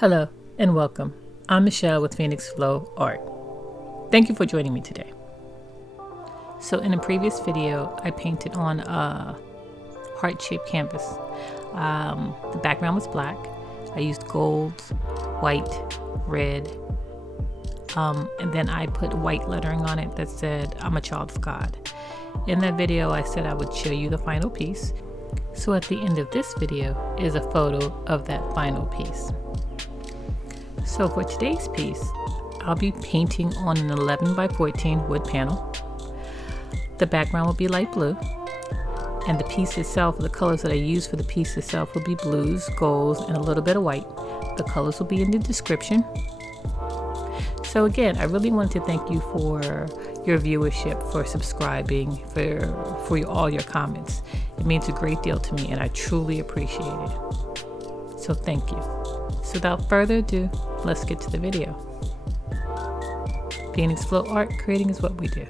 Hello and welcome. I'm Michelle with Phoenix Flow Art. Thank you for joining me today. So in a previous video, I painted on a heart-shaped canvas. The background was black. I used gold, white, red, and then I put white lettering on it that said, "I'm a child of God." In that video, I said I would show you the final piece. So at the end of this video is a photo of that final piece. So for today's piece, I'll be painting on an 11 by 14 wood panel. The background will be light blue, and the piece itself, the colors that I use for the piece itself will be blues, golds, and a little bit of white. The colors will be in the description. So again, I really want to thank you for your viewership, for subscribing, for all your comments. It means a great deal to me, and I truly appreciate it. So thank you. So without further ado, let's get to the video. Phoenix Flow Art, creating is what we do.